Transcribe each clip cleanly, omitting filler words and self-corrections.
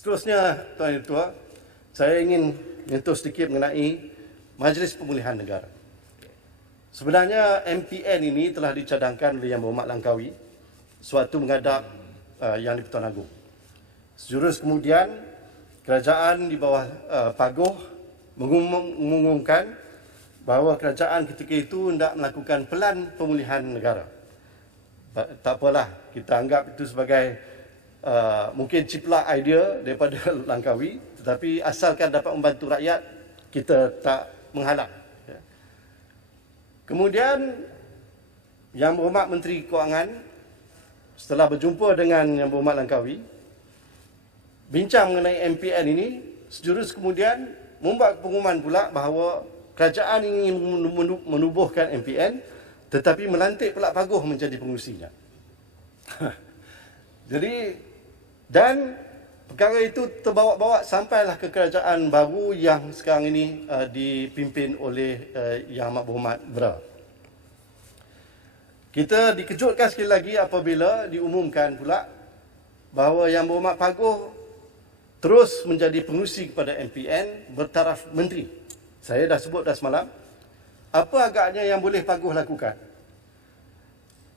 Seterusnya, Tuan Yang Tua, saya ingin menyentuh sedikit mengenai Majlis Pemulihan Negara. Sebenarnya MPN ini telah dicadangkan oleh Yang Berhormat Langkawi sewaktu menghadap Yang di-Pertuan Agong. Sejurus kemudian, kerajaan di bawah Paguh mengumumkan bahawa kerajaan ketika itu hendak melakukan pelan pemulihan negara. Tak apalah, kita anggap itu sebagai mungkin ciplak idea daripada Langkawi, tetapi asalkan dapat membantu rakyat, kita tak menghalang. Kemudian Yang Berhormat Menteri Kewangan setelah berjumpa dengan Yang Berhormat Langkawi, bincang mengenai MPN ini, sejurus kemudian membuat pengumuman pula bahawa kerajaan ingin menubuhkan MPN tetapi melantik pula Paguh menjadi pengurusinya. Jadi, dan perkara itu terbawa-bawa sampailah ke kerajaan baru yang sekarang ini dipimpin oleh Yang Amat Berhormat Bera. Kita dikejutkan sekali lagi apabila diumumkan pula bahawa Yang Berhormat Paguh terus menjadi pengurusi kepada MPN bertaraf menteri. Saya dah sebut dah semalam, apa agaknya yang boleh Paguh lakukan?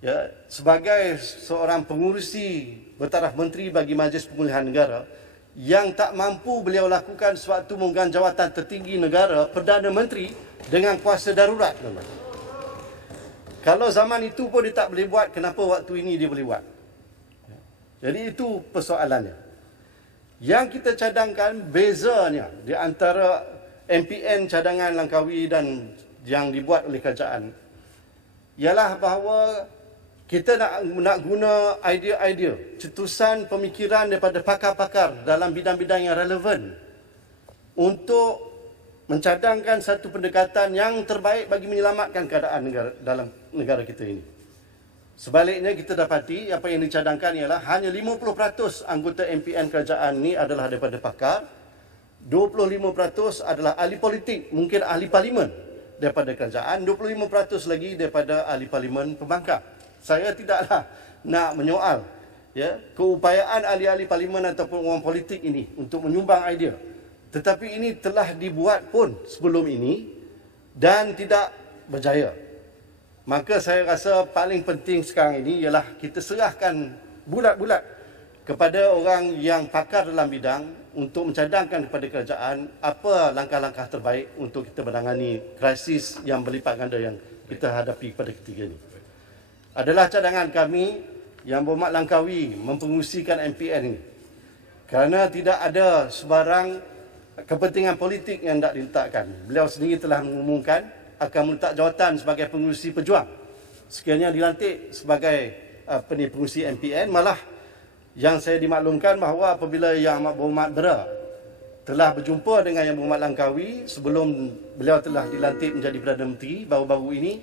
Ya, sebagai seorang pengurusi bertaraf menteri bagi Majlis Pemulihan Negara, yang tak mampu beliau lakukan sewaktu memegang jawatan tertinggi negara, Perdana Menteri, dengan kuasa darurat. Kalau zaman itu pun dia tak boleh buat, kenapa waktu ini dia boleh buat? Jadi itu persoalannya. Yang kita cadangkan, bezanya di antara MPN cadangan Langkawi dan yang dibuat oleh kerajaan ialah bahawa kita nak guna idea-idea, cetusan pemikiran daripada pakar-pakar dalam bidang-bidang yang relevan untuk mencadangkan satu pendekatan yang terbaik bagi menyelamatkan keadaan dalam negara kita ini. Sebaliknya kita dapati apa yang dicadangkan ialah hanya 50% anggota MPN kerajaan ini adalah daripada pakar, 25% adalah ahli politik, mungkin ahli parlimen daripada kerajaan, 25% lagi daripada ahli parlimen pembangkang. Saya tidaklah nak menyoal keupayaan ahli-ahli parlimen ataupun orang politik ini untuk menyumbang idea. Tetapi ini telah dibuat pun sebelum ini dan tidak berjaya. Maka saya rasa paling penting sekarang ini ialah kita serahkan bulat-bulat kepada orang yang pakar dalam bidang untuk mencadangkan kepada kerajaan apa langkah-langkah terbaik untuk kita menangani krisis yang berlipat ganda yang kita hadapi pada ketika ini. Adalah cadangan kami Yang Berhormat Langkawi mempengurusikan MPN ini kerana tidak ada sebarang kepentingan politik yang hendak diletakkan. Beliau sendiri telah mengumumkan akan meletak jawatan sebagai pengurusi pejuang. Sekiranya dilantik sebagai pengurusi MPN, malah yang saya dimaklumkan bahawa apabila Yang Amat Berhormat Bera telah berjumpa dengan Yang Berhormat Langkawi sebelum beliau telah dilantik menjadi Perdana Menteri baru-baru ini,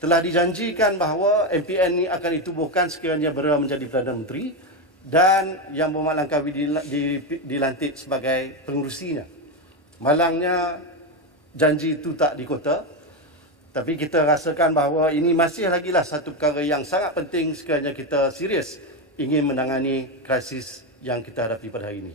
telah dijanjikan bahawa MPN ini akan ditubuhkan sekiranya Bera menjadi Perdana Menteri dan Yang Berhormat Langkawi dilantik sebagai pengurusinya. Malangnya janji itu tak dikota, tapi kita rasakan bahawa ini masih lagilah satu perkara yang sangat penting sekiranya kita serius ingin menangani krisis yang kita hadapi pada hari ini.